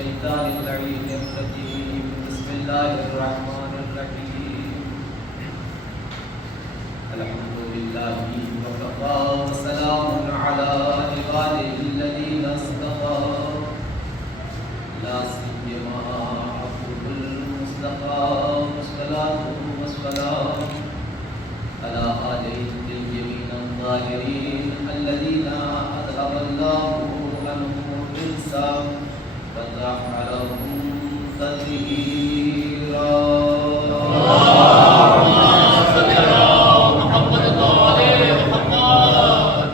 الشيطان اللعين الرجيم بسم الله الرحمن الرحيم الحمد لله وكفى وسلام على عباده الذين اصطفى لا سيما عبده المصطفى والصلاة والسلام على آله الطيبين الطاهرين الذين أذهب الله عنهم الرجس وطهرهم تطهيرا اللهم صل على محمد وعلى آل محمد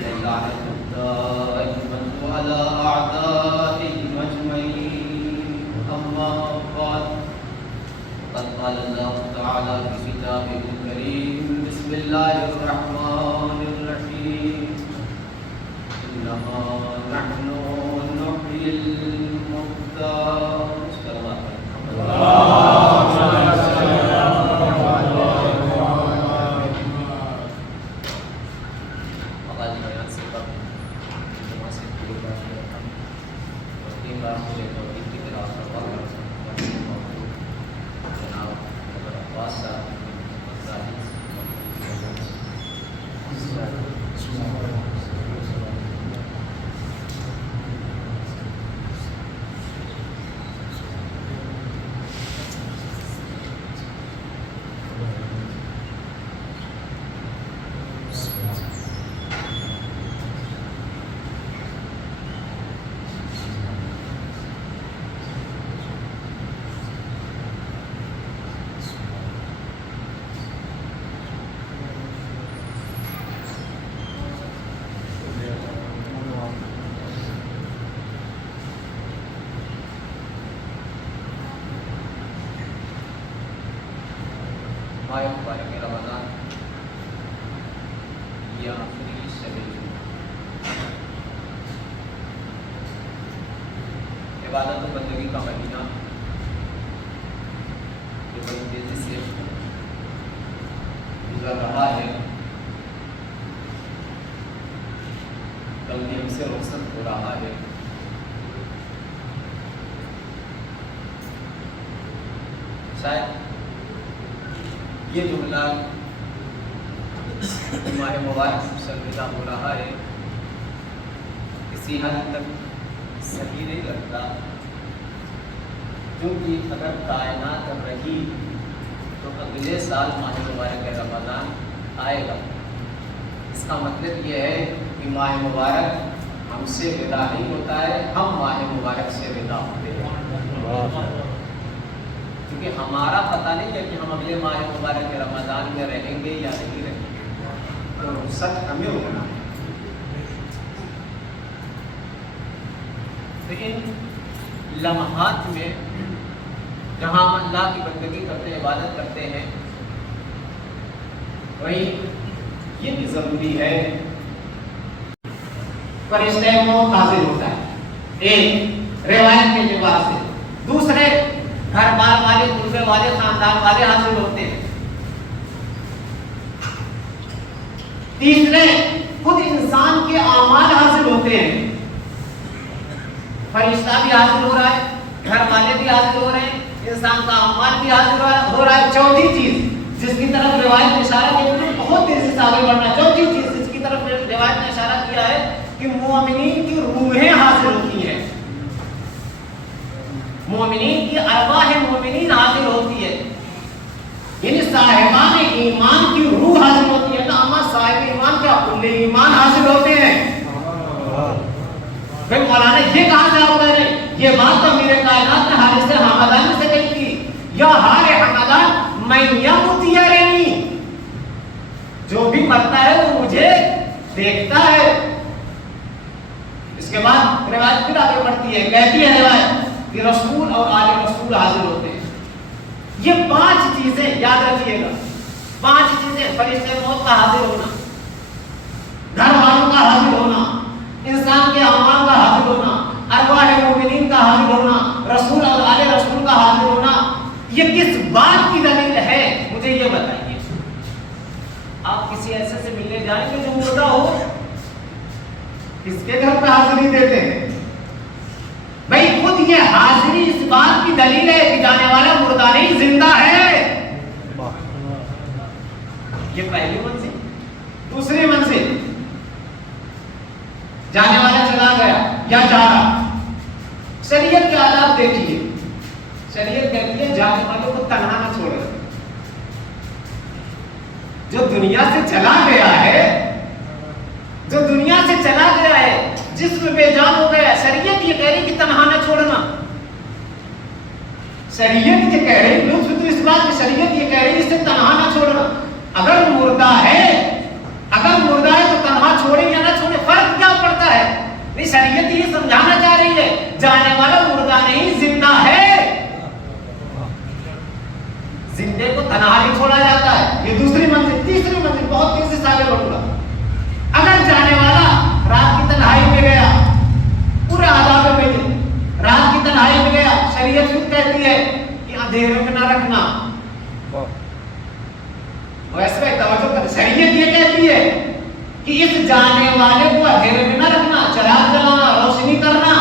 واللعنة الدائمة على أعدائهم أجمعين أما بعد قد قال الله تعالى في كتابه الكريم بسم الله الرحمن الرحيم إنما نحن نحيي الموتى ماہ مبارک رمضان یہ آخری شب عبادت و بندگی کا مہینہ جو بڑی تیزی سے گزر رہا ہے، کل ہم سے رخصت ہو رہا ہے۔ شاید یہ جملہ ماہ مبارک سے الوداع ہو رہا ہے کسی حد تک صحیح نہیں لگتا، کیونکہ اگر کائنات رہی تو اگلے سال ماہ مبارک رمضان آئے گا۔ اس کا مطلب یہ ہے کہ ماہ مبارک ہم سے ودا نہیں ہوتا ہے، ہم ماہ مبارک سے ودا ہوتے ہیں، کیونکہ ہمارا پتہ نہیں ہے کہ ہم اگلے ماہ مبارک کے رمضان میں رہیں گے یا نہیں رہیں گے، تو رخصت ہمیں ہونا ہے۔ تو ان لمحات میں جہاں اللہ کی بندگی کرتے عبادت کرتے ہیں، وہیں یہ بھی ضروری ہے فرشتے موت حاضر ہوتا ہے، ایک روایت کے اعتبار سے، دوسرے گھر بار والے، دوسرے والے، خاندان والے حاصل ہوتے ہیں، تیسرے خود انسان کے اعمال حاصل ہوتے ہیں، فرشتہ بھی حاصل ہو رہا ہے، گھر والے بھی حاصل ہو رہے ہیں، انسان کا اعمال بھی حاصل ہو رہا ہے۔ چوتھی چیز جس کی طرف روایت نے اشارہ کیا ہے، بہت تیزی سے آگے بڑھنا، چوتھی چیز جس کی طرف روایت نے اشارہ کیا ہے کہ مومنین کی روحیں حاصل ہوتی ہیں، مومنین کی ارواح مومنین حاصل ہوتی ہے، یعنی صاحبان ایمان کی روح حاصل ہوتی ہے۔ نا اما صاحب ایمان کیا کل ایمان حاصل ہوتے ہیں؟ پھر مولانا یہ کہاں سے آپ کہہ رہے ہیں؟ یہ بات تو میرے کائنات نے حارث حمدان سے کہی تھی، یا ہار حمدان میں یموت یرنی، جو بھی مرتا ہے وہ مجھے دیکھتا ہے۔ اس کے بعد روایت پھر آگے بڑھتی ہے، کہتی ہے روایت کہ رسول اور آل رسول حاضر ہوتے ہیں۔ یہ 5 چیزیں یاد رکھیے گا، 5 چیزیں، فرشتے موت کا حاضر ہونا، گھر والوں کا حاضر ہونا، انسان کے اعمال کا حاضر ہونا، ارواح مومنین کا حاضر ہونا، رسول اور آل رسول کا حاضر ہونا۔ یہ کس بات کی دلیل ہے مجھے یہ بتائیے۔ آپ کسی ایسے سے ملنے جائیں گے جو مردہ ہو، کس کے گھر پہ حاضری دیتے ہیں؟ بھائی خود یہ حاضری اس بات کی دلیل ہے کہ جانے والا مردہ نہیں زندہ ہے. یہ پہلی منزل. دوسری منزل جانے والا چلا گیا یا جا رہا. شریعت کے آداب دیکھیے. شریعت کہتی ہے جانے والوں کو تنہا نہ چھوڑے. جو دنیا سے چلا گیا ہے، جو دنیا سے چلا گیا ہے، جسم بے جان ہو گیا، شریعت یہ کہہ رہی کہ تنہا نہ چھوڑنا. شریعت یہ کہہ رہی، لطف تو اس بات میں شریعت یہ کہہ رہی اسے تنہا نہ چھوڑنا. اگر مردہ ہے تو تنہا چھوڑیں یا نہ چھوڑیں فرق کیا پڑتا ہے؟ نہیں، شریعت یہ سمجھانا چاہ رہی ہے جانے والا مردہ نہیں زندہ ہے. زندے کو تنہا نہیں چھوڑا جاتا ہے. یہ دوسری منزل. تیسری منزل بہت تیزی سے آگے بڑھوں گا. اگر جانے والا رات کی تنہائی میں گیا، پورے آداب میں رات کی تنہائی میں گیا، شریعت خود کہتی ہے کہ اندھیرے میں نہ رکھنا. ویسے میں توجہ کر، شریعت یہ کہتی ہے کہ اس جانے والے کو اندھیرے میں نہ رکھنا، چراغ جلانا، روشنی کرنا.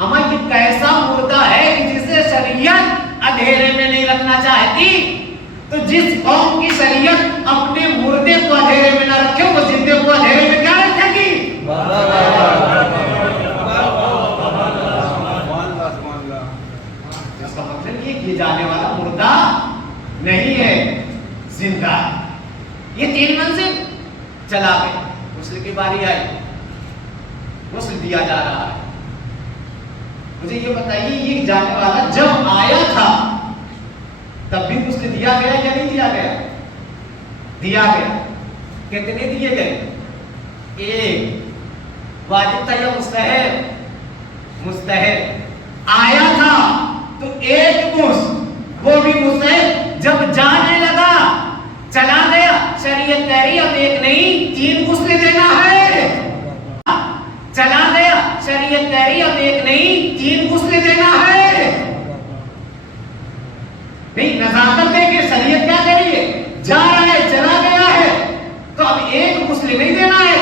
ہمیں یہ کیسا مردہ ہے کہ جسے شریعت اندھیرے میں نہیں رکھنا چاہتی. تو جس قوم کی شریعت اپنے مردے کو اندھیرے میں نہ رکھے، وہ زندے کو اندھیرے میں کیا رکھے گی؟ اس کا مطلب یہ کہ جانے والا مردہ نہیں ہے، زندہ ہے. یہ تین منزل چلا گئے. غسل کی باری آئی، غسل دیا جا رہا ہے. مجھے یہ بتائیے یہ جانے والا جب آیا تھا تب بھی غسل دیا گیا یا نہیں دیا گیا؟ دیا گیا. کتنے دیے گئے؟ ایک. واجب تھا یا مستحب؟ مستحب. آیا تھا تو ایک غسل، وہ بھی مستحب. جب جانے لگا، چلا گیا، شریعت کہہ رہی اب ایک نہیں 3 غسل دینا ہے. چلا گیا، شریعت کہہ رہی اب ایک نہیں 3 غسل دینا ہے. نہیں، نزاکت ہے کہ شریعت کیا کہہ رہی ہے؟ جا رہا ہے، چلا گیا ہے تو اب ایک غسل نہیں دینا ہے،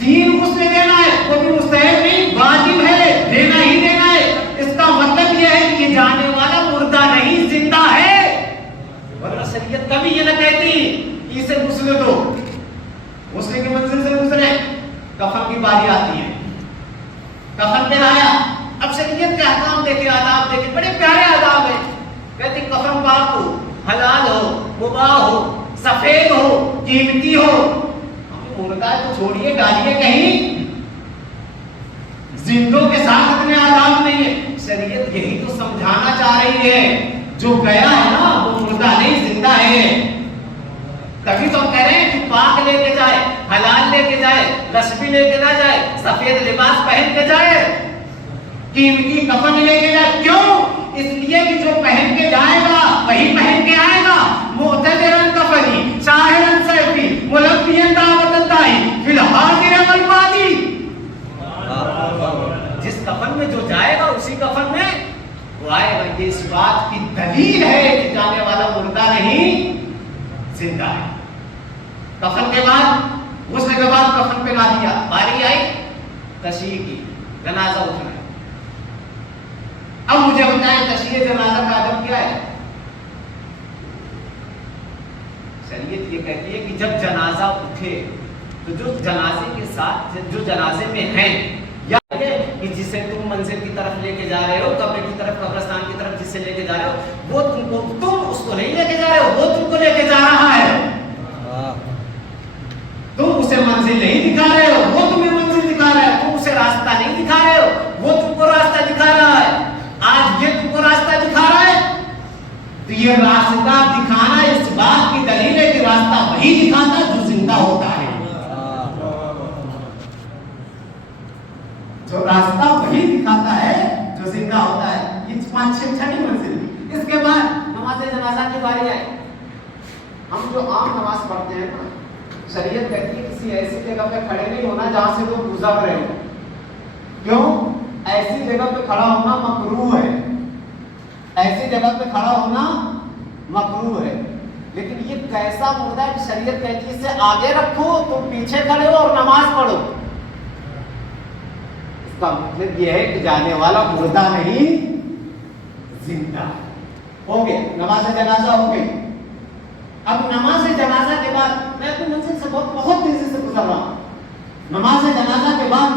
3 غسل دینا ہے. وہ بھی مستحب نہیں، واجب ہے، دینا ہی دینا ہے. اس کا مطلب یہ ہے کہ یہ جانے والا مردہ نہیں زندہ ہے. ورنہ شریعت کبھی یہ نہ کہتی کہ اسے غسل دو. غسل کی منزل سے گزرے، کفن کی باری آتی ہے. کفن پہنایا. اب شریعت کے احکام دیکھے، آداب دیکھے، بڑے پیارے آداب ہیں. کہتے کفن پاک ہو، حلال ہو، مباح ہو، سفید ہو، قیمتی ہو. مردہ ہے تو چھوڑیے، ڈالیے کہیں. زندوں کے ساتھ اتنے آداب نہیں ہے. شریعت یہی تو سمجھانا چاہ رہی ہے جو گیا ہے نا وہ مردہ نہیں زندہ ہے. تبھی تو ہم کہہ رہے ہیں کہ پاک لے کے جائے، حلال لے کے جائے، رشمی لے کے نہ جائے، سفید لباس پہن کے جائے، قیمتی کفن لے کے جائے. کیوں؟ اس لیے کہ جو پہن کے جائے گا وہی پہن کے آئے گا. معتذرن کفنی شاہرن سیفی ملبین دعوت الداعی فی الحاضر والبادی. جس کفن میں جو جائے گا اسی کفن میں وہ آئے گا. یہ اس بات کی دلیل ہے کہ جانے والا مردہ نہیں زندہ ہے. کفن کے بعد، غسل کے بعد کفن پہنا دیا، باری آئی تشیع کی، جنازہ اٹھنا. اب مجھے بتائیں تشیع جنازہ کا ادب کیا ہے؟ شریعت یہ کہتی ہے کہ جب جنازہ اٹھے تو جو جنازے کے ساتھ جو جنازے میں ہیں، یا کہ جسے تم منزل کی طرف لے کے جا رہے ہو، قبر کی طرف، قبرستان کی طرف جسے لے کے جا رہے ہو، وہ تم اس کو نہیں لے کے جا رہے ہو، وہ تم کو لے کے جا رہا ہے. تم اسے منزل نہیں دکھا رہے ہو، وہ تمہیں منزل دکھا رہا ہے. تم اسے راستہ نہیں دکھا رہے ہو، وہ تم کو راستہ دکھا رہا ہے. آج یہ تم کو راستہ دکھا رہا ہے تو یہ راستہ دکھانا اس بات کی دلیل ہے کہ راستہ وہی دکھاتا ہے جو زندہ ہوتا ہے. جو راستہ وہی دکھاتا ہے جو زندہ ہوتا ہے. یہ 5-6 منزل. اس کے بعد نماز جنازہ کی باری آئی. ہم جو عام نماز پڑھتے ہیں نا، شریعت کہتی ہے کسی ایسی جگہ پہ کھڑے نہیں ہونا جہاں سے لوگ گزر رہے ہوں. کیوں؟ ایسی جگہ پہ کھڑا ہونا مکروہ ہے. ایسی جگہ پہ کھڑا ہونا مکروہ ہے. لیکن یہ کیسا مردہ ہے کہ شریعت کہتی ہے اسے آگے رکھو، تم پیچھے کھڑے ہو اور نماز پڑھو. اس کا مطلب یہ ہے کہ جانے والا مردہ نہیں زندہ ہو گیا. نماز جنازہ ہو گئی. اب نماز جنازہ کے بعد میں اپنی منزل سے بہت تیزی سے گزر رہا ہوں. نماز جنازہ کے بعد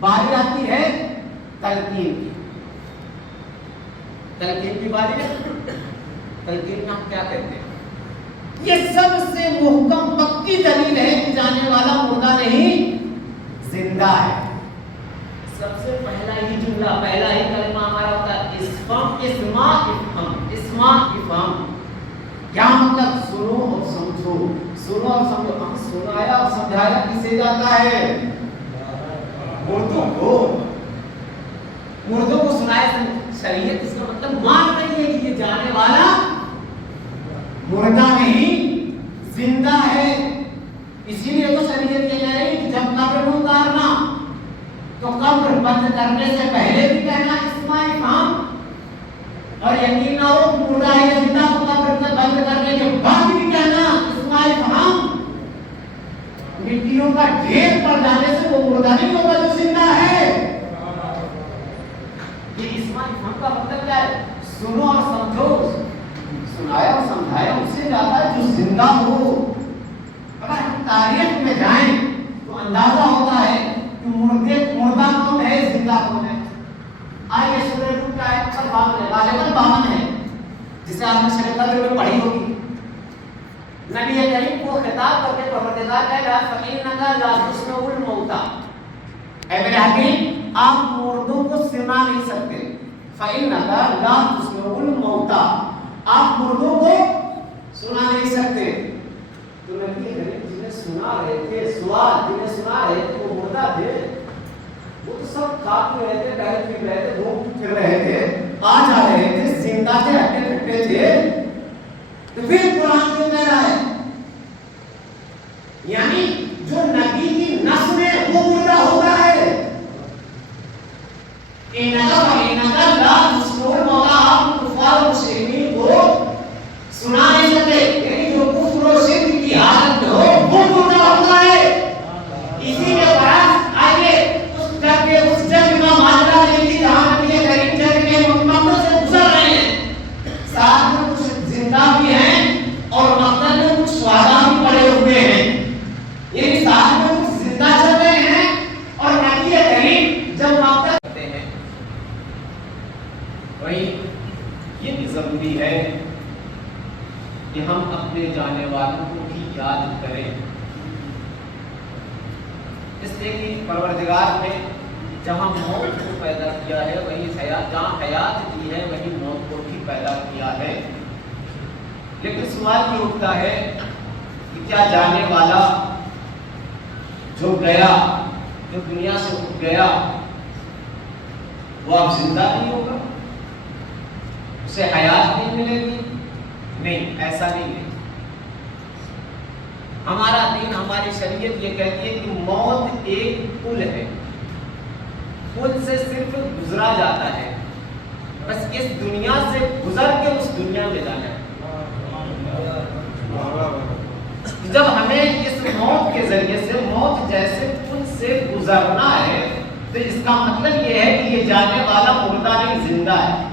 باری آتی ہے تلقین کی. تلقین کی باری ہے. تلقین میں ہم کیا کہتے ہیں؟ یہ سب سے محکم پکی دلیل ہے کہ جانے والا مردہ نہیں زندہ ہے. سب سے پہلا ہی جملہ پہلا ہی کلمہ ہمارا ہوتا ہے اسما افہام. کیا مطلب؟ سنو اور سمجھو. سنو اور سمجھو. ہم سنایا اور سمجھایا کسے جاتا ہے؟ مردوں کو. مردوں کو سنایا. شریعت اس کا مطلب مان رہی ہے کہ یہ جانے والا مردہ نہیں زندہ ہے. اسی لیے تو شریعت یہ کہہ رہی ہے کہ جب قبر میں اتارنا تو قبر بند کرنے سے پہلے بھی کہنا اسما افہام, اور یقین نہ ہو مردہ ہے یا زندہ تو قبر بند کرنے کے بعد بھی کہنا اسما افہام. مٹیوں کا ڈھیر پڑ جانے سے وہ مردہ نہیں ہوگا جو زندہ ہے. یہ اسما افہام کا مطلب کیا ہے؟ سنو اور سمجھو. سنایا اور سمجھایا اس سے جاتا ہے جو زندہ ہو. اگر ہم تاریخ میں جائیں تو اندازہ ہوتا ہے کہ مردہ کون ہے زندہ کون ہے. آئیے سورہ نور کی آیت پر غالباً 52 ہے جسے آپ نے شب قدر میں پڑھی ہوگی. نبی کریم کو خطاب کر کے پروردگار کہہ رہا ہے فَإِنَّكَ لَا تُسْمِعُ الْمَوْتَىٰ. اے میرے حبیب آپ مردوں کو سنا نہیں سکتے. فَإِنَّكَ لَا تُسْمِعُ الْمَوْتَىٰ. آپ مردوں کو سنا نہیں سکتے. تو نبی کریم جنہیں سنا رہے تھے سوال جنہیں سنا رہے تھے وہ مردہ تھے. وہ تو سب کھا پی رہے تھے, ٹہل پھر رہے تھے, گھوم پھر رہے تھے, آ جا رہے تھے, زندہ تھے, ہٹے پھٹے تھے. تو پھر قرآن کیوں کہہ رہا ہے یعنی جو نبی کی نسل ہے وہ مردہ ہوتا ہے. انَّكَ لَا تُسْمِعُ الْمَوْتَىٰ. آپ کفار و مشرکین کو سنا نہیں سکتے. یعنی جو کفر و شرک کی حالت میں ہو وہ مردہ ہوتا ہے. اسی کے برعکس آئیے اس جنگ کا معاملہ دیکھیے جہاں نبی کریم جنگ کے مقدموں سے گزر رہے ہیں. ساتھ میں کچھ زندہ بھی ہیں اور مقتل میں کچھ شہداء بھی پڑے ہوئے ہیں. یعنی ساتھ میں کچھ زندہ چل رہے ہیں اور نبی کریم جب مقتل کرتے ہیں. وہی یہ بھی ضروری ہے کہ ہم اپنے جانے والوں کو بھی یاد کریں. اس لیے کہ پروردگار نے جہاں موت کو پیدا کیا ہے وہی حیات, جہاں حیات دی ہے وہی موت کو بھی پیدا کیا ہے. لیکن سوال یہ اٹھتا ہے کہ کیا جانے والا جو گیا, جو دنیا سے اٹھ گیا, وہ اب زندہ نہیں ہوگا, اسے حیات نہیں ملے گی؟ نہیں, ایسا نہیں ہے. ہمارا دین, ہماری شریعت یہ کہتی ہے کہ موت ایک پل ہے, پل سے صرف گزرا جاتا ہے, بس اس دنیا سے گزر کے اس دنیا میں جانا ہے. جب ہمیں اس موت کے ذریعے سے موت جیسے پل سے گزرنا ہے تو اس کا مطلب یہ ہے کہ یہ جانے والا مردہ نہیں زندہ ہے.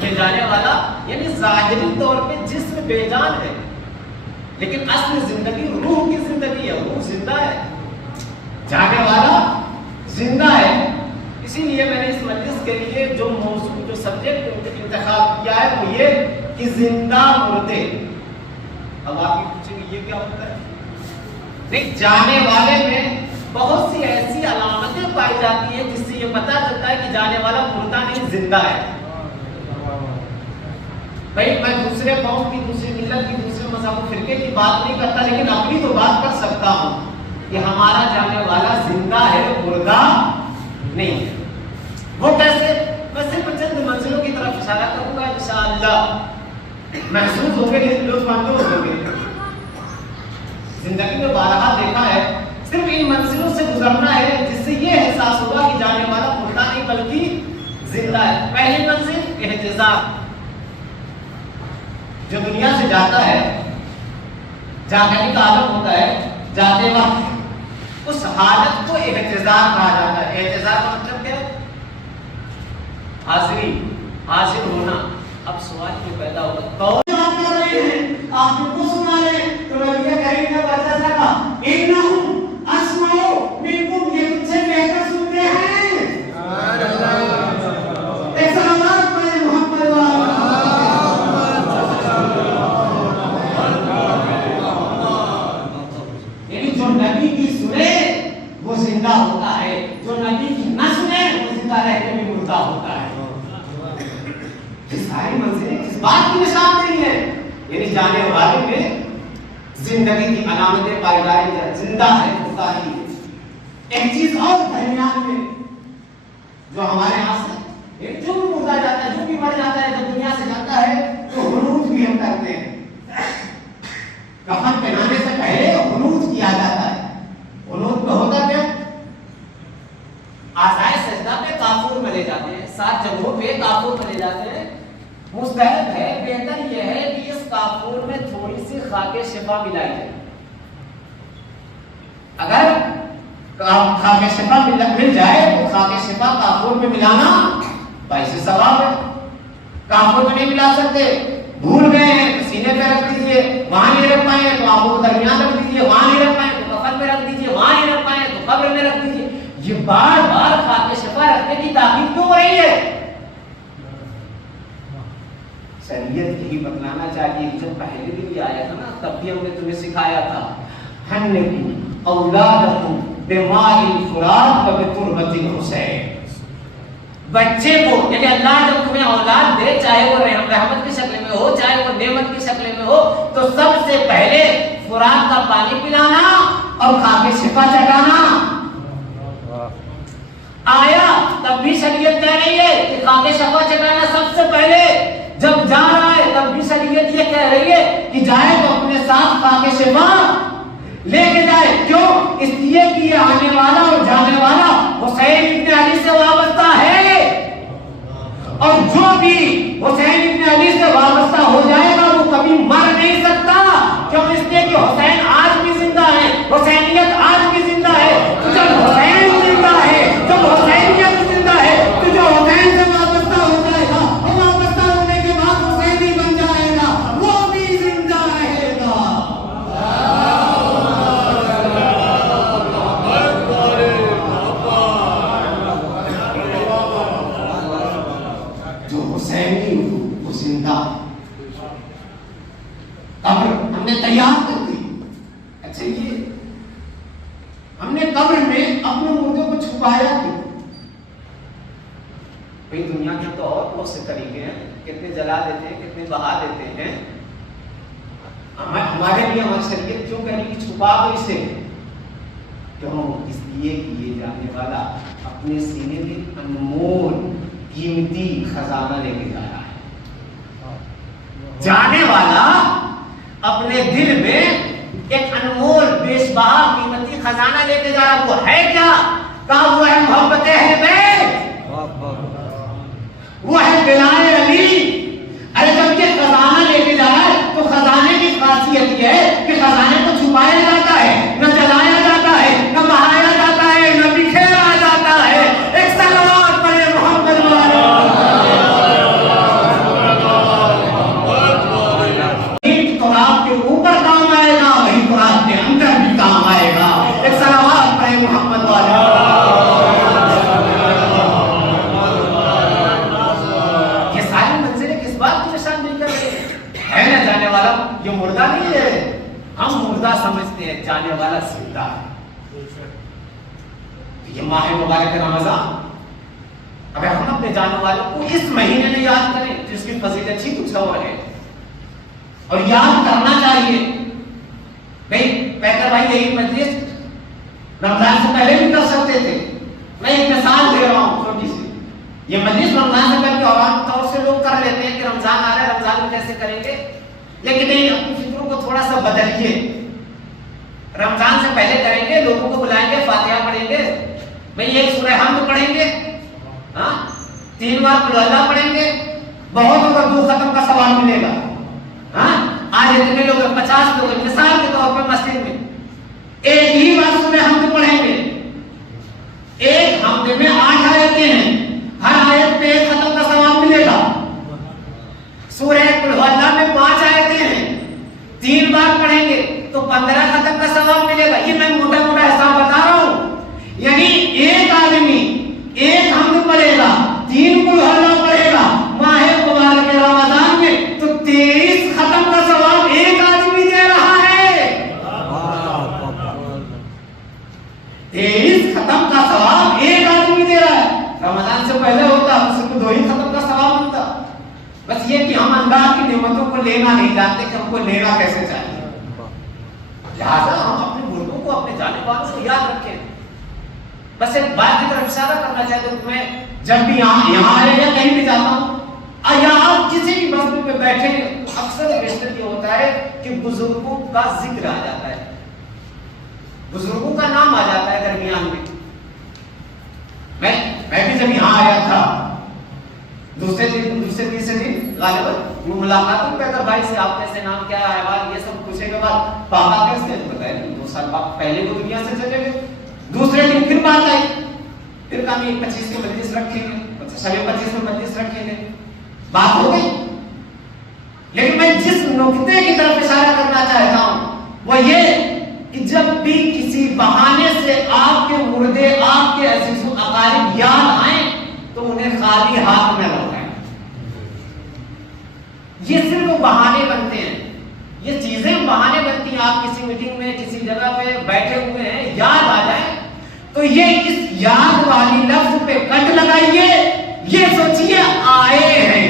یہ جانے والا یعنی ظاہری طور پہ جسم بے جان ہے لیکن اصل زندگی روح کی زندگی ہے, روح زندہ ہے, جانے والا زندہ ہے. اسی لیے میں نے اس مجلس کے لیے جو موضوع, جو سبجیکٹ انتخاب کیا ہے وہ یہ کہ زندہ مردے. اب آپ یہ پوچھیں گے یہ کیا ہوتا ہے؟ نہیں, جانے والے میں بہت سی ایسی علامتیں پائی جاتی ہیں جس سے یہ پتہ چلتا ہے کہ جانے والا مردہ نہیں زندہ ہے. بھائی میں دوسرے قوم کی, دوسری ملت کی, دوسرے مذہب و فرقے کی بات نہیں کرتا لیکن اپنی تو بات کر سکتا ہوں کہ ہمارا جانے والا زندہ ہے, مردہ نہیں ہے. وہ کیسے؟ میں صرف چند منزلوں کی طرف اشارہ کروں گا, انشاءاللہ محسوس ہوگے, لطف اندوز ہوگے. زندگی میں بارہا دیکھا ہے, صرف ان منزلوں سے گزرنا ہے جس سے یہ احساس ہوگا کہ جانے والا مردہ نہیں بلکہ زندہ ہے. پہلی منزل احتضار, جو دنیا سے جاتا ہے, جانے کا عالم ہوتا ہے, جاتے وقت اس حالت کو احتضار کہا جاتا ہے. احتضار کا مطلب کیا ہے؟ حاضری، حاضر ہونا. اب سوال یہ پیدا ہوگا کون بات کر رہے ہیں؟ آپ کو سنا رہے ہیں تو نبی کریم نے بتا سکا انہم اسمعوا منکم، یہ تم سے بہتر سنتے ہیں. ایسا آواز پڑھے محمد یعنی جو نبی کی سنے وہ زندہ ہوتا ہے، جو نبی کی نہ سنے وہ زندہ رہ کے بھی مردہ ہوتا ہے. یہ ساری منزلیں کس بات کی نشان نہیں ہے؟ یعنی جانے والے میں زندگی کی علامتیں پائی جائیں گی، زندہ ہے، ہوتا ہی ہے. ایک چیز اور درمیان میں جو ہمارے یہاں سے جو بھی مردہ جاتا ہے، جو بھی مر جاتا ہے، جب دنیا سے جاتا ہے تو حنوط بھی ہم کرتے ہیں. کفن پہنانے سے پہلے حنوط کیا جاتا ہے. حنوط میں ہوتا کیا؟ آزائے سجدہ پہ کافور ملے جاتے ہیں، 7 جگہوں پہ کافور ملے جاتے ہیں. مستحب ہے، بہتر یہ ہے کہ اس کافور میں تھوڑی سی خاک شفا ملائی جائے. اگر خاک شفا مل جائے تو خاک شفا کافور میں ملانا پیسے ثواب ہے. کافور میں نہیں ملا سکتے، بھول گئے ہیں تو سینے پہ رکھ دیجئے، وہاں نہیں رکھ پائے تو آنکھوں کو درمیان رکھ دیجئے، وہاں نہیں رکھ پائے تو کفن میں رکھ دیجئے، وہاں نہیں رکھ پائے تو قبر میں رکھ دیجئے. یہ بار بار خاک شفا رکھنے کی تاکید کیوں ہو رہی ہے؟ شریعت یہی بتلانا چاہیے. جب پہلے بھی آیا تھا نا تب بھی ہم نے تمہیں سکھایا تھا حنکو اولادکم بماء الفرات وبتربۃ الحسین. بچے کو یعنی اللہ جب تمہیں اولاد دے، چاہے وہ رحمت کی شکل میں ہو چاہے وہ نعمت کی شکل میں ہو، تو سب سے پہلے فرات کا پانی پلانا اور خاک شفا چٹانا. آیا تب بھی شریعت کہہ رہی ہے کہ خاک شفا چٹانا سب سے پہلے. جب جا رہا ہے تب بھی شریعت یہ کہہ رہی ہے کہ جائے تو اپنے ساتھ خاک شفا لے کے جائے. کیوں؟ اس لیے کہ یہ آنے والا اور جانے والا حسین ابن علی سے وابستہ ہے، اور جو بھی حسین ابن علی سے وابستہ ہو جائے گا وہ کبھی مر نہیں سکتا. کیوں؟ اس لیے کہ حسین آج بھی زندہ ہے، حسینیت آج بھی زندہ ہے. تو جب حسین زندہ ہے، جب حسینیت زندہ ہے، تو جو حسین سے وابستہ ہو جائے گا اور وابستہ ہونے کے بعد حسینی بن جائے گا وہ بھی زندہ رہے گا. جو حسینی وہ زندہ. قبر ہم نے تیار کر دی. اچھا یہ ہم نے قبر میں اپنے مردوں کو چھپایا کیوں؟ بھئی دنیا کے تو اور بہت سے طریقے ہیں، کتنے جلا دیتے ہیں، کتنے بہا دیتے ہیں. ہمارے لیے ہماری شریعت کیوں کہنے کی چھپا دو اسے؟ کیوں؟ اس لیے کہ یہ جانے والا اپنے سینے میں انمول قیمتی خزانہ لے کے جا رہا ہے. جانے والا اپنے دل میں ایک انمول بیش بہا قیمتی خزانہ لے کے جا رہا. وہ ہے کیا؟ کہا وہ ہے محبت اہل بیت، وہ ہے بلال علی. ارے جب یہ خزانہ لے کے جا رہا ہے تو خزانے کی خاصیت یہ ہے کہ خزانے کو چھپایا جاتا ہے، نہ جلایا جاتا ہے، نہ بہایا جاتا ہے، نہ بکھیرا جاتا ہے. ایک صلوات پڑھے محمد والے. تو آپ کے اوپر کام آئے گا، وہی تو آپ کے اندر بھی کام آئے گا. ایک صلوات پڑھے محمد والے. یہ مردہ نہیں ہے، ہم مردہ سمجھتے ہیں، جانے والا زندہ ہے. یہ ماہ مبارک رمضان، اگر ہم اپنے جانے والوں کو اس مہینے میں یاد کریں تو اس کی فضیلت ہی کچھ اور ہے. اور یاد کرنا چاہیے. بھائی پیکر بھائی یہی مجلس رمضان سے پہلے بھی کر سکتے تھے. میں ایک مثال دے رہا ہوں چھوٹی سی. یہ مجلس رمضان سے پہلے عوام طور سے لوگ کر لیتے ہیں کہ رمضان آ رہا ہے، رمضان میں کیسے کریں گے. لیکن نہیں، اپنی فکروں کو تھوڑا سا بدلیے. رمضان سے پہلے کریں گے، لوگوں کو بلائیں گے، فاتحہ پڑھیں گے. بھئی ایک سورہ حمد پڑھیں گے، 3 بار قل اللہ پڑھیں گے، بہت ہوگا 2 ختم کا ثواب ملے گا. آج اتنے لوگ 50 لوگ مثال کے طور پر مسجد میں ایک ہی بار صبح حمد پڑھیں گے. ایک حمد میں 8 آیتیں ہیں, ہر آیت پہ ایک ختم کا ثواب ملے گا. سورہ قل ہو اللہ میں 5 آیتیں ہیں, 3 بار پڑھیں گے تو 15 ختم کا ثواب ملے گا. یہ میں موٹا موٹا حساب بتا رہا ہوں. یعنی ایک آدمی ایک حمد پڑھے گا, 3 قل ہو اللہ پڑھے گا ماہ مبارک رمضان میں, تو 23 ختم کا ثواب ایک آدمی دے رہا ہے. 23 ختم کا ثواب ایک آدمی دے رہا ہے. رمضان سے پہلے ہوتا اس کو 2 ہی ختم کا ثواب ملتا. بس یہ کہ ہم اللہ کی نعمتوں کو لینا نہیں جانتے کہ ہم کو لینا کیسے چاہیے. لہٰذا ہم اپنے بزرگوں کو, اپنے جانے والوں کو یاد رکھیں. بس ایک بات کی طرف اشارہ کرنا چاہتا ہوں, میں جب بھی یہاں آئے یا کہیں بھی جاتا ہوں یا آپ کسی بھی مسجد پہ بیٹھے, اکثر بیشتر یہ ہوتا ہے کہ بزرگوں کا ذکر آ جاتا ہے, بزرگوں کا نام آ جاتا ہے درمیان میں. میں بھی جب یہاں آیا تھا دوسرے تیسرے دن غالباً ملاقات پہ کر بھائی سے آپ کیسے, نام کیا ہے, احوال, یہ سب پوچھے کے بعد پاپا کیسے بتایا 2 سال پہلے وہ دنیا سے چلے گئے. دوسرے دن پھر بات آئی, پھر کہا 25 کے مجلس رکھیں گے, 25 میں مجلس رکھیں گے, بات ہو گئی. لیکن میں جس نقطے کی طرف اشارہ کرنا چاہتا ہوں وہ یہ کہ جب بھی کسی بہانے سے آپ کے مردے, آپ کے عزیز و اقارب یاد آئیں تو انہیں خالی ہاتھ میں لوٹائیں. یہ صرف بہانے بنتے ہیں, یہ چیزیں بہانے بنتی ہیں. آپ کسی میٹنگ میں کسی جگہ پہ بیٹھے ہوئے ہیں, یاد آ جائے تو یہ اس یاد والی لفظ پہ کٹ لگائیے, یہ سوچیے آئے ہیں.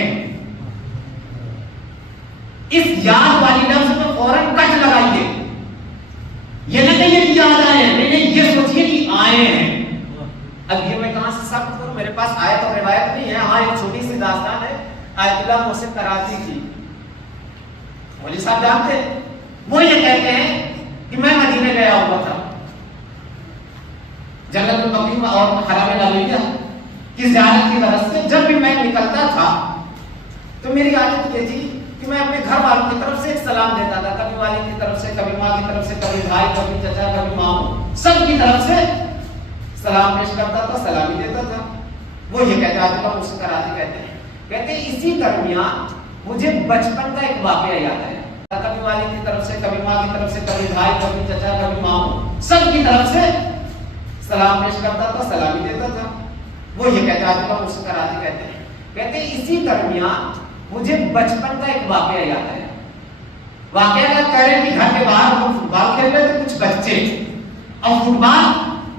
اس یاد والی لفظ پہ فوراً کٹ لگائیے. یہ نہ کہیے کہ یاد آئے ہیں, نہیں, یہ سوچیے کہ آئے ہیں. اب یہ میں کہاں سے ثابت کروں, میرے پاس آیت اور روایت نہیں ہے. ہاں ایک چھوٹی سی داستان ہے آیت اللہ محسن کراچی کی, مولوی صاحب جانتے ہیں. وہ یہ کہتے ہیں کہ میں مدینے گیا ہوا تھا, جنت البقیع اور حرم نبویہ کی زیارت کی غرض سے. جب بھی میں نکلتا تھا تو میری عادت یہ تھی کہ میں اپنے گھر والوں کی طرف سے ایک سلام دیتا تھا, کبھی والد کی طرف سے, کبھی ماں کی طرف سے, کبھی بھائی, کبھی چچا, کبھی ماموں, سب کی طرف سے سلام پیش کرتا تھا, سلامی دیتا تھا. وہ یہ کہتے ہیں, آپ اس کراتے کہتے ہیں اسی درمیان مجھے بچپن کا ایک واقعہ یاد آیا. کبھی والد کی طرف سے, کبھی ماں کی طرف سے, کبھی بھائی, کبھی چچا, کبھی ماموں, سب کی طرف سے سلام پیش کرتا تھا, سلامی دیتا تھا. وہ یہ کہتے ہیں, آپ اس کراتے کہتے ہیں اسی درمیان مجھے بچپن کا ایک واقعہ یاد آیا. واقعہ کا کہہ رہے کہ گھر کے باہر ہم فٹ بال کھیل رہے تھے, کچھ بچے, اب فٹ بال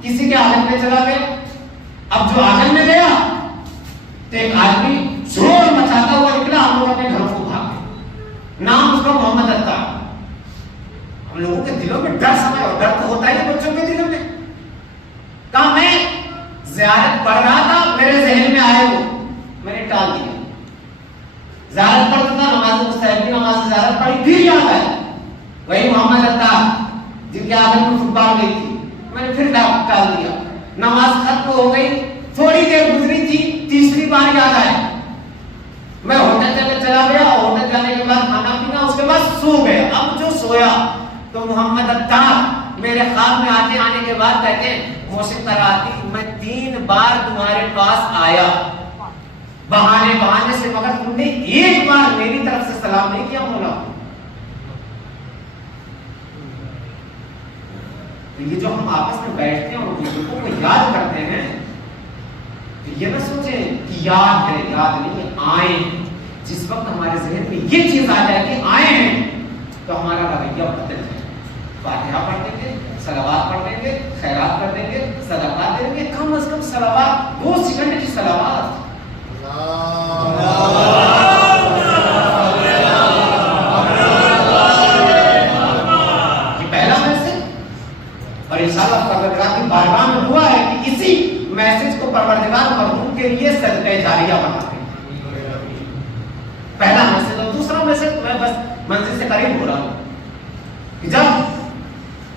کسی کے آنگن میں چلا گیا. اب جو آنگن میں گیا تو ایک آدمی زور مچاتا ہوا نکلا, ہم لوگ اپنے گھروں کو بھاگے. نام اس کا محمد عطار. ہم لوگوں کے دلوں میں ڈر سمایا, اور ڈر تو ہوتا ہی بچوں کے دلوں میں. کہا میں زیارت پڑھ رہا تھا, میرے ذہن میں آئے وہ, میں نے ٹال دیا. زیارت پڑھتا تھا, نماز مستحبی نماز زیارت پڑھی, پھر یاد آیا وہی محمد عطار جن کے آنگن میں فٹ بال گئی تھی, میں نے پھر ٹال دیا. نماز ختم ہو گئی, تھوڑی دیر گزری تھی, تیسری بار یاد آیا. میں ہوٹل چلا گیا, ہوٹل جانے کے بعد کھانا پینا, اس کے بعد سو گیا. اب جو سویا تو محمد عطار میرے خواب میں آنے کے بعد کہتے ہیں محسن کراتی, میں 3 بار تمہارے پاس آیا بہانے سے, مگر تم نے ایک بار میری طرف سے سلام نہیں کیا. مولا یہ جو ہم آپس میں بیٹھتے ہیں اور بزرگوں کو یاد کرتے ہیں, تو یہ نہ سوچیں کہ یاد ہے, یاد نہیں, آئے. جس وقت ہمارے ذہن میں یہ چیز آ جائے کہ آئے ہیں تو ہمارا رویہ بدل جائے. فاتحہ پڑھ دیں گے, صلوات پڑھ دیں گے, خیرات کر دیں گے, صدقات دیں گے, کم از کم صلوات 2 سیکنڈ کی صلوات. یہ پہلا میسج, اور انشاءاللہ پروردگار کی بارگاہ میں دعا ہے کہ اسی میسج کو پروردگار مرحوم کے لیے صدقہ جاریہ بنا دے. پہلا میسج. اور دوسرا میسج, میں بس منزل سے قریب ہو رہا ہوں کہ جب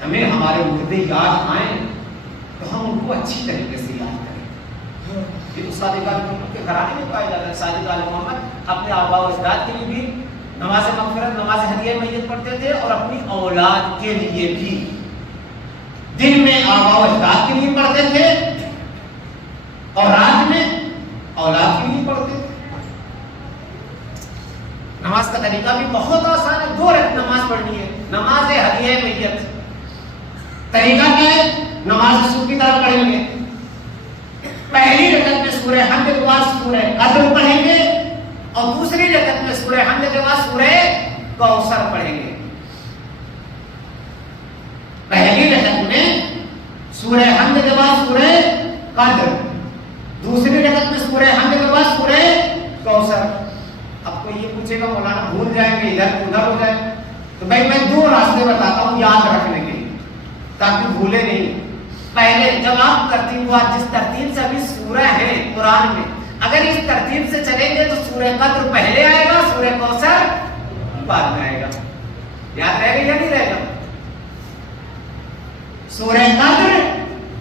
ہمیں ہمارے مردے یاد آئیں تو ہم ان کو اچھی طریقے سے یاد کریں. یہ استاد محمد کے گھرانے میں پایا جاتا ہے. ساجد آل محمد اپنے آبا و اجداد کے لیے بھی نماز مغفرت, نماز ہدیہ میت پڑھتے تھے, اور اپنی اولاد کے لیے بھی. دن میں آباء و اجداد کے لیے پڑھتے تھے اور رات میں اولاد کے لیے پڑھتے تھے. نماز کا طریقہ بھی بہت آسان ہے. 2 رکعت نماز پڑھنی ہے, نماز ہدیہ میت. طریقہ کیا ہے؟ نماز صبح کی طرح پڑھیں گے. پہلی رکعت میں سورہ حمد کے بعد سورہ قدر پڑھیں گے اور دوسری رکعت میں سورہ حمد کے بعد سورہ کوثر پڑھیں گے. پہلی رکعت میں سورہ حمد کے بعد سورہ قدر, دوسری رکعت میں سورہ حمد کے بعد سورہ کوثر. اب کوئی یہ پوچھے گا مولانا بھول جائیں گے, ادھر ادھر ہو جائے, تو بھائی میں 2 راستے بتاتا ہوں یاد رکھنے کے تاکہ بھولے نہیں. پہلے جب آپ ترتیب جس ترتیب سے ابھی سورہ ہے قرآن میں, اگر اس ترتیب سے چلیں گے تو سورہ قدر پہلے آئے گا, سورہ کوثر بعد میں آئے گا. یاد رہے گا یا نہیں رہے گا؟ سورہ قدر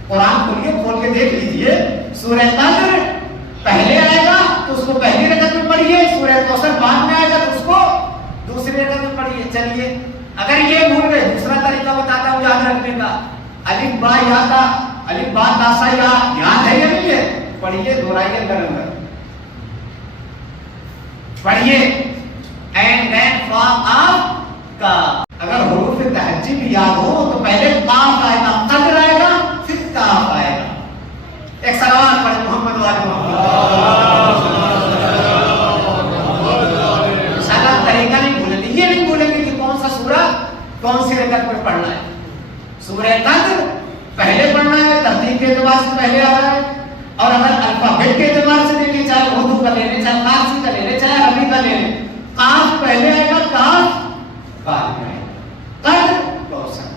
قرآن کھولیے, کھول کے دیکھ لیجئے. سورہ قدر پہلے آئے گا تو اس کو پہلی رکعت میں پڑھیے, سورہ کوثر بعد میں آئے گا تو اس کو دوسری رکعت میں پڑھیے. چلیے اگر یہ بھول گئے, دوسرا طریقہ بتاتا ہوں یاد رکھنے کا. الف با یا تا, الف با تا سا یا یاد ہے یا نہیں ہے؟ پڑھیے, دہرائیے اندر اندر پڑھیے. این لین فا قاف کا. اگر حروف تہجی بھی یاد ہو تو پہلے قاف آئے گا, قدر آئے گا, پھر قاف آئے گا. ایک صلوات پڑھیں محمد و آل محمد. انشاءاللہ طریقہ نہیں بھولیں گے, یہ نہیں بھولیں گے کہ کون سا سورہ کون سی رکعت میں پڑھنا ہے. سورہ قدر پہلے پڑھنا ہے, ترتیب کے اعتبار سے پہلے آ رہا ہے. اور اگر الفابیٹ کے اعتبار سے دیکھیں, چاہے اردو کا لے لیں, چاہے فارسی کا لے لیں, چاہے عربی کا لے لیں, قاف پہلے آئے گا, قاف بعد میں آئے گا. قدر کوثر,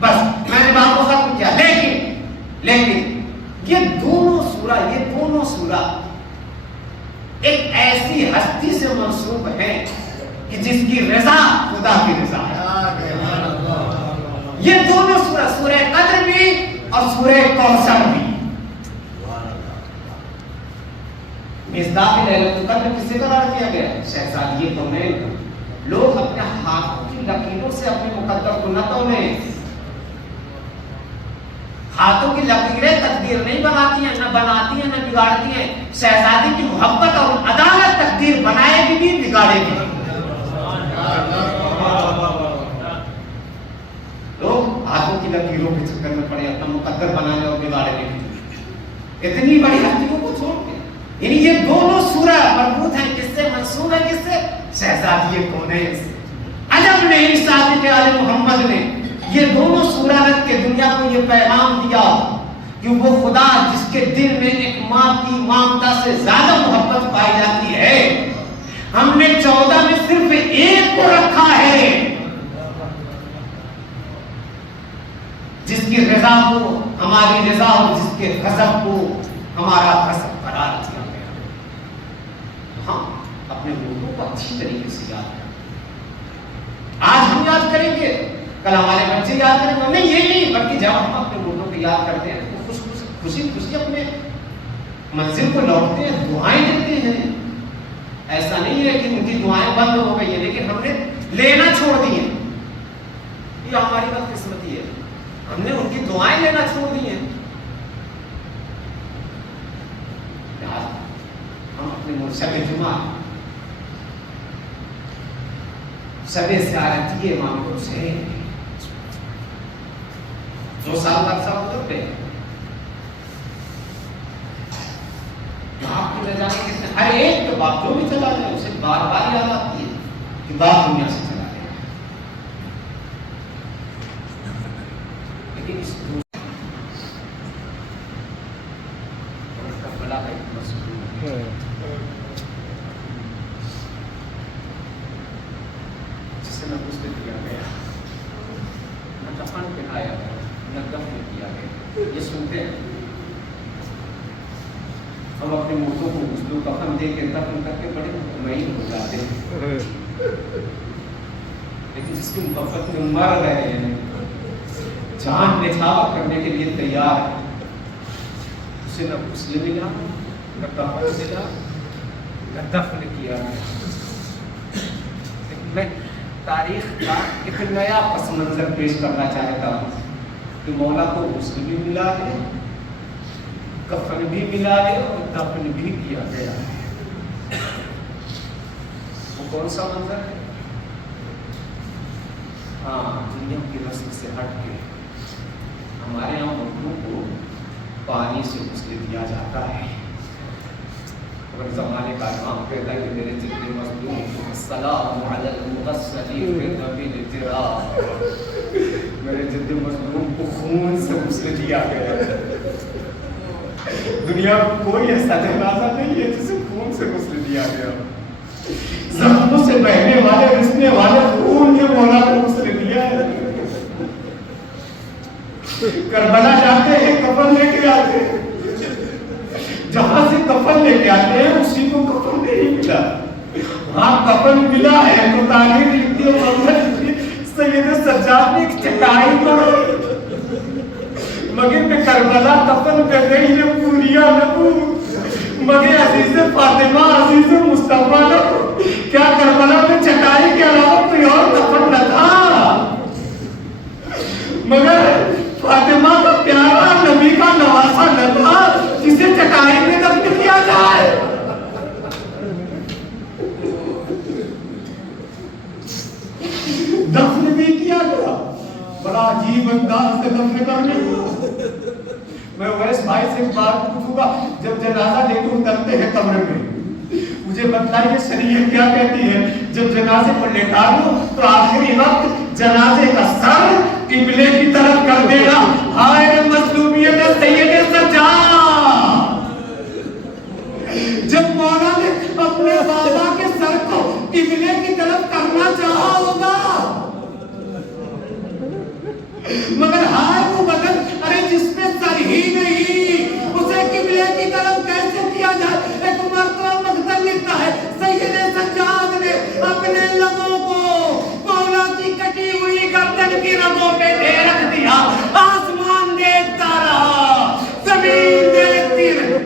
بس میں نے بات کو ختم کیا. لیکن یہ دونوں سورہ ایک ایسی ہستی سے منسوب ہے کہ جس کی رضا خدا کی رضا ہے. یہ دونوں سورہ قدر بھی اور سورہ کوثر بھی. مصداق لیلۃ القدر کس سے قرار کیا گیا؟ شہزادی کونین. لوگ اپنے ہاتھوں کی لکیروں سے اپنے مقدر کو نہ تولیں. ہاتھوں کی لکیریں تقدیر نہیں بناتی ہیں, نہ بناتی ہیں, نہ بگاڑتی ہیں. شہزادی کی محبت اور عدالت تقدیر بنائے گی بھی, بگاڑے گی. لوگ ہاتھوں کی لکیروں کے چکر میں پڑے, اپنا مقدر بنانے اور بگاڑنے کی اتنی بڑی ہستیوں کو چھوڑ کے. یعنی یہ دونوں سورہ مربوط ہیں, کس سے منسوب ہے؟ کس سے؟ شہزادی کونین سے. عجب نہیں صادق آل محمد نے یہ دونوں سورہ رکھ کے دنیا کو یہ پیغام دیا کہ وہ خدا جس کے دل میں ایک ماں کی مامتا سے زیادہ محبت پائی جاتی ہے, ہم نے 14 میں صرف ایک کو رکھا ہے جس کی رضا کو ہماری رضا اور جس کے غضب کو ہمارا غضب قرار دیا گیا. ہاں اپنے لوگوں کو اچھی طریقے سے یاد کریں. آج ہم یاد کریں گے, کل ہمارے بچے یاد کریں گے. نہیں یہ نہیں, بلکہ جب ہم اپنے لوگوں کو یاد کرتے ہیں تو خوشی اپنے منزل کو لوٹتے ہیں, دعائیں دیتے ہیں. ایسا نہیں ہے کہ ان کی دعائیں بند ہو گئی ہیں, لیکن ہم نے لینا چھوڑ دی ہیں. یہ ہماری بدقسمتی ہے, ہم نے ان کی دعائیں لینا چھوڑ دی ہیں. ہم اپنے شب جمعہ, شب زیارتی امام حسین 2 سال بعد سب ادھر پہ آپ کی نہ جانے کتنے, ہر ایک کے باپ جو بھی چلا جائے اسے بار بار یاد آتی ہے کہ باپ دنیا سے چلا گیا. لیکن اس کا بڑا جسے نہ غسل کیا گیا, نہ کفن پہنایا گیا, نہ دفن کیا گیا. یہ سنتے ہیں ہم اپنے مردوں کو غسل و کفن دے کے دفن کر کے بڑے مطمئن ہو جاتے ہیں, لیکن جس کی محبت میں مر رہے ہیں, جان نچھاور کرنے کے لیے تیار ہے, اسے نہ غسل ملا, نہ کفن ملا, نہ دفن کیا گیا. لیکن میں تاریخ کا ایک نیا پس منظر پیش کرنا چاہتا ہوں. کہ مولا کو غسل بھی ملا ہے، کفن بھی ملا ہے اور دفن بھی کیا گیا ہے۔ وہ کون سا منظر ہے؟ ہاں، دنیا کی رسم سے ہٹ کے ہمارے یہاں مردوں کو پانی سے غسل دیا جاتا ہے۔ اور زمانے کا امام کہتا ہے کہ میرے جتنے مظلوم کو السلام علی المغسلین فی النبی الجراح، میرے جتنے مظلوم کو خون سے غسل دیا گیا ہے۔ دنیا میں کوئی ایسا جنازہ نہیں ہے جسے خون سے غسل دیا گیا، زخموں سے بہنے والے رسنے والے خون نے مولا کو غسل دیا ہے۔ کربلا جاتے ہیں کفن لے کے آتے ہیں، جہاں سے کفن لے کے آتے ہیں اسی کو کفن نہیں ملا، وہاں کفن ملا ہے تو تاریخ لکھتی ہے محمد سید سجاد نے ایک چٹائی بنائی، مگر میں کربلا کفن پہ گئی ہے پوریا نبو، مگر عزیز فاطمہ عزیز مصطفیٰ نبو، کیا کربلا میں چٹائی کے علاوہ کوئی اور کفن نہ تھا؟ مگر فاطمہ کا پیارا نبی کا نواسا نہ تھا جسے چٹائی میں دفن کیا جائے؟ دفن بھی کیا گیا، بڑا عجیب انداز سے دفن کرنے کو۔ میں ویس بھائی سے ایک بات پوچھوں گا، جب جنازہ لے کے اترتے ہیں قبر میں، مجھے بتلائیے شریعت کیا کہتی ہے؟ جب جنازے کو لٹا لو تو آخری وقت جنازے کا سر قبلے کی طرف کر دینا۔ ہائے مظلومیت سید سجاد، جب مولا نے اپنے بابا کے سر کو قبلے کی طرف کرنا چاہا ہوگا، مگر ہائے وہ بدن، ارے جس میں سر ہی نہیں اسے قبلے کی طرف کیسے کیا جائے؟ ایک مرتبہ مقتل لکھتا ہے سید سجاد نے اپنے لبوں کو مولا کی کٹی ہوئی گردن کی رگوں پہ دے رکھ دیا، آسمان دیکھتا رہا، زمین دیکھتی رہی۔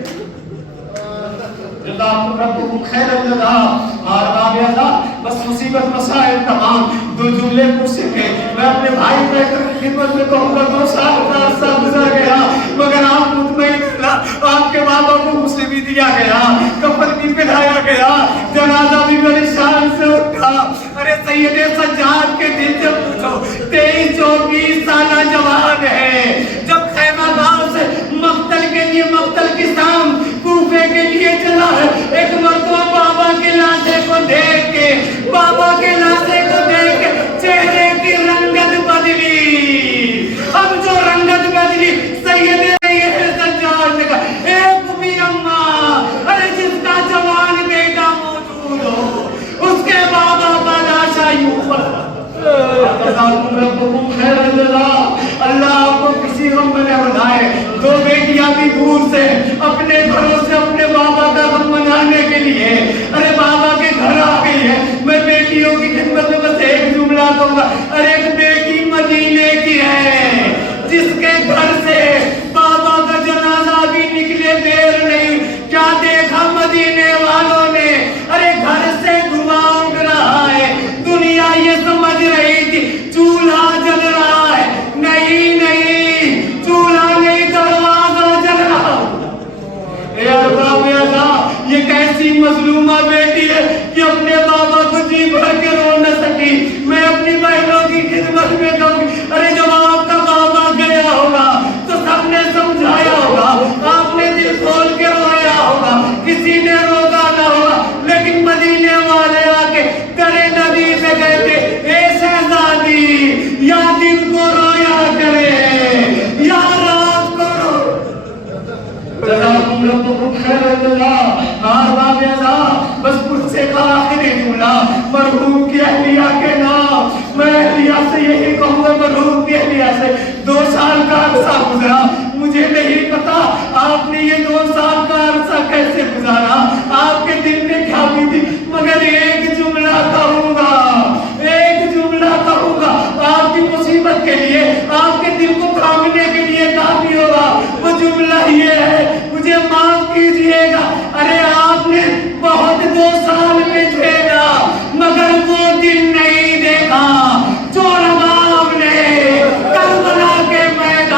جزاکم ربکم خیر الجزاء۔ آرباب اللہ، بس مصیبت مسائل تمام دو جملے پوچھ سکے۔ میں اپنے بھائی میں خدمت میں کہوں گا 2 سال کا عرصہ گزر گیا مگر آپ مطمئن رہنا، آپ کے بابا کو غسل بھی دیا گیا، کفن بھی پہنایا گیا، جنازہ بھی بڑی شان سے اٹھا۔ ارے سید سجاد کے دل سے پوچھو، 23-24 سالہ جوان ہے، جب خیمہ گاؤں سے مقتل کے لیے مقتل کی شام کوفے کے لیے چلا ہے، ایک مرتبہ بابا کے لاشے کو دیکھ کے، بابا کے لاشے کو دیکھ کے چہرے کی رنگت بدلی۔ اب جو رنگت بدلی سید سجاد نے کہا ایک بھی اماں، ارے جس کا جوان بیٹا موجود ہو اس کے بابا کا لاشا یوں پر خیر الجزاء۔ اللہ آپ کو کسی غم میں نہ بنائے۔ 2 بیٹیاں بھی دور سے اپنے گھروں سے اپنے بابا کا غم منانے کے لیے ارے بابا کے گھر آ گئی ہے۔ میں بیٹیوں کی خدمت میں بس ایک جملہ کہوں گا، ارے ایک بیٹی مدینے کی ہے جس کے گھر سے بابا کا جنازہ بھی نکلے دیر نہیں، کیا دیکھا مدینے والوں نے؟ ارے گھر سے دھواں اٹھ رہا ہے، دنیا یہ سمجھ رہی تھی چولہا جل رہا ہے، نہیں نہیں چولہا نہیں دروازہ جل رہا۔ اے ارباب اللہ، یہ کیسی مظلومہ بیٹی ہے کہ اپنے بابا کو جی بھر کے رو نہ سکی۔ میں اپنی بہنوں کی خدمت میں کہوں گی، ارے جب آپ کا بابا گیا ہوگا تو سب نے سمجھایا ہوگا، آپ نے دل کھول کے رویا ہوگا، کسی نے روکا نہ ہوگا، لیکن مدینے والے آ کے درے نبی پہ گئے تھے، اے شہزادی یا دن کو رویا کرے یا رات کو رو۔ جزاکم ربکم خیر الجزاء۔ آرباب اللہ، بس مجھ سے کا آخری جملہ مرحوم کی اہلیہ کے نام، میں اہلیہ سے یہی کہوں گا، مرحوم کی اہلیہ سے 2 سال کا عرصہ گزرا، مجھے نہیں پتا آپ نے یہ 2 سال کا عرصہ کیسے گزارا، آپ کے دل میں کیا بھی تھی، مگر ایک جملہ کہوں گا، ایک جملہ کہوں گا آپ کی مصیبت کے لیے، آپ کے دل کو تھامنے کے لیے کافی ہوگا۔ وہ جملہ یہ ہے، مجھے معاف کیجئے گا، ارے آپ نے بہت 2 سال میں جھیلا مگر وہ دن نہیں دیکھا جو رباب نے کربلا کے میدان